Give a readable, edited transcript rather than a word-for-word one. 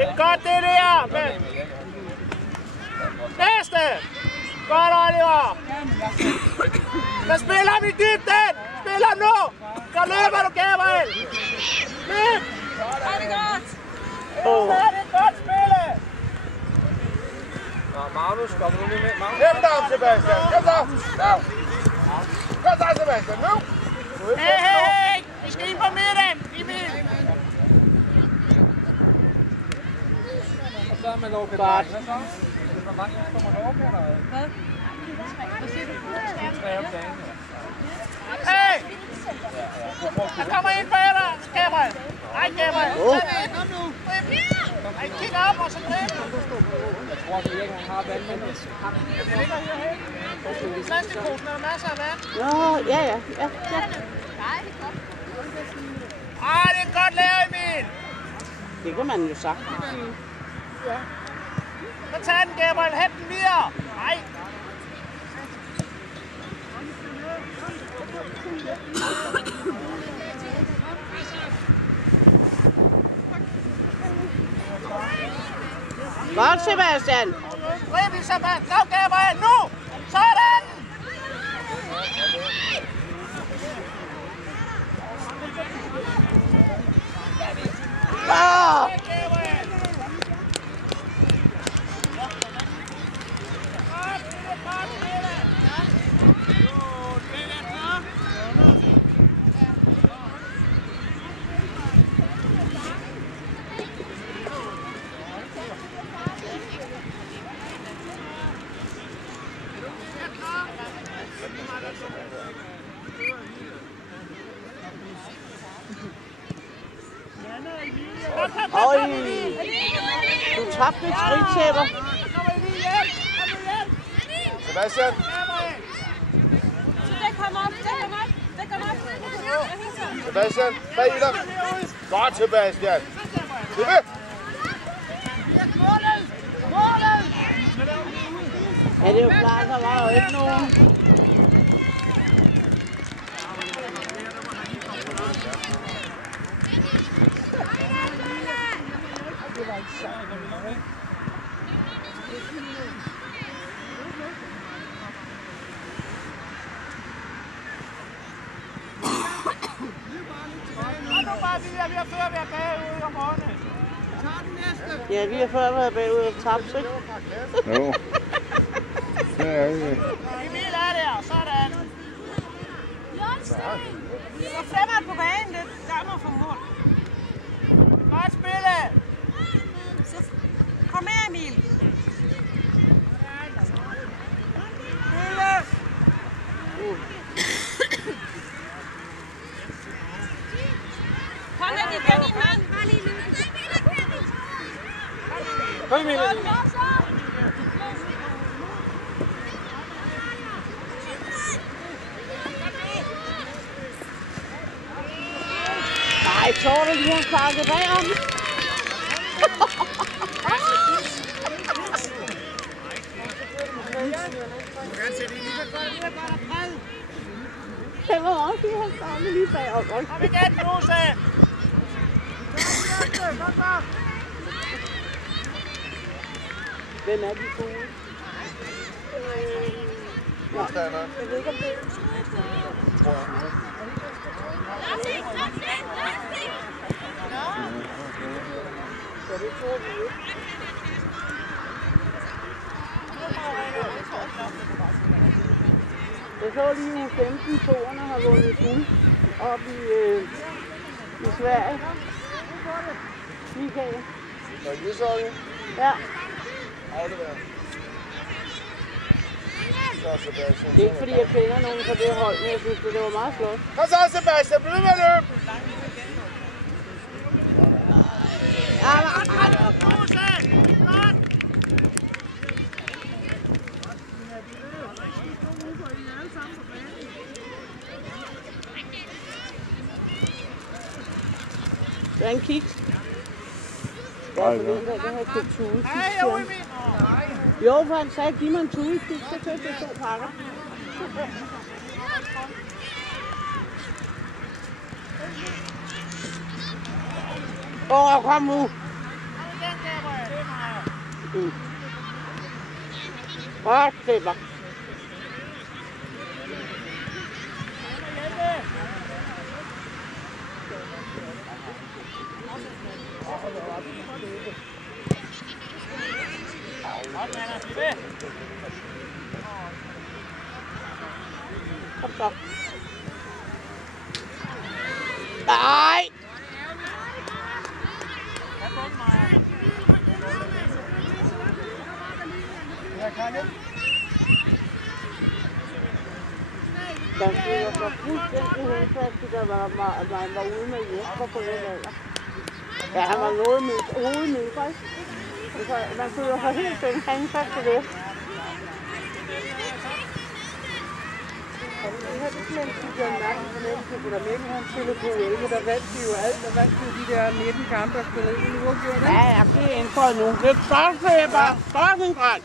Det er godt, det der. Men... Næste. Godt, Oliver. Så spiller vi dybden. Spiller nu. Gør løber, du Gabriel. Løb. Er det godt? Så er det godt spille. Nå, Magnus, kom nu lige med. Hjem dig, Sebastian. Kom så. Kom så, Sebastian. Nu. Hey. Vi skal ind på midten. Emil. Og så er man lov til at hvad så? Hvor mange kommer der over, eller hvad? Hvad? Hvad siger du? 3 om dagen. Hey! Jeg kommer ind bag dig, Gabriel. Hej, Gabriel. Kom nu. Ej, kig op og så drible. Jeg tror, at Erik har vandmænd. Det ligger herhen. Plastikposen er der masser af vand. Nå, ja. Det er godt lavet, Emil. Det kan man jo sagt. Så tag den, Gabriel. Hæt den videre. Nej. Godt, Sebastian. Drible, Sebastian. Kom, Gabriel. Nu. Sådan. Oj, du tabte et skridtæpper. Sebastian. Så det kommer op. Sebastian, bag i dig. Godt, Sebastian. Det er Ja, det er jo klart, der var jo ikke nogen. Det var ikke så. Vi har før været bagud om morgenen. Ja, vi har før været bagud og tabt, ikke? Jo. Det er det. Emil er der. Sådan. Så flemmer på banen, det gør mig for mål. Godt spille. Så kom her, Emil. Kom med din mand. Kom Emil. Nej, Torte lige har sparket bagom. Det var også lige har sparket lige bagom. Kom igen, Rose. Hvem er de gode? Modstander. Jeg ved ikke, om det er Tror jeg. så det tror jeg. Jeg så lige u 15 toerne har vundet guld op i Sverige. Michael. Så er det så, Ja. afleverer. Så Sebastian. Det er ikke fordi, jeg kender nogen fra det hold, men jeg synes, det var meget flot. Kom så, Sebastian. Bliv ved med at løbe. Det er en kiks. Nej, Det har jeg købt tude. Hej, Emil. Jo, for han sagde, giv mig en tude kiks, så købte jeg 2 pakker. Kom nu. Godt, Pepper. Kom så. Nej! Der var fuldstændig henfærdigt, da man var ude med Jesper på den alder. Ja, han var noget hovedet mindre, ikke? Altså, man kunne jo få helt den henfærd til det. Det her, det slændte de der mærke fornemmelse, for der Mikkel, han spillede på 11, der vandt de jo alt, der vandt de der 19 kampe, der spillede en uafgjort, ikke? Ja, det er indføjet nu. Det er godt, Pepper. Godt, min dreng.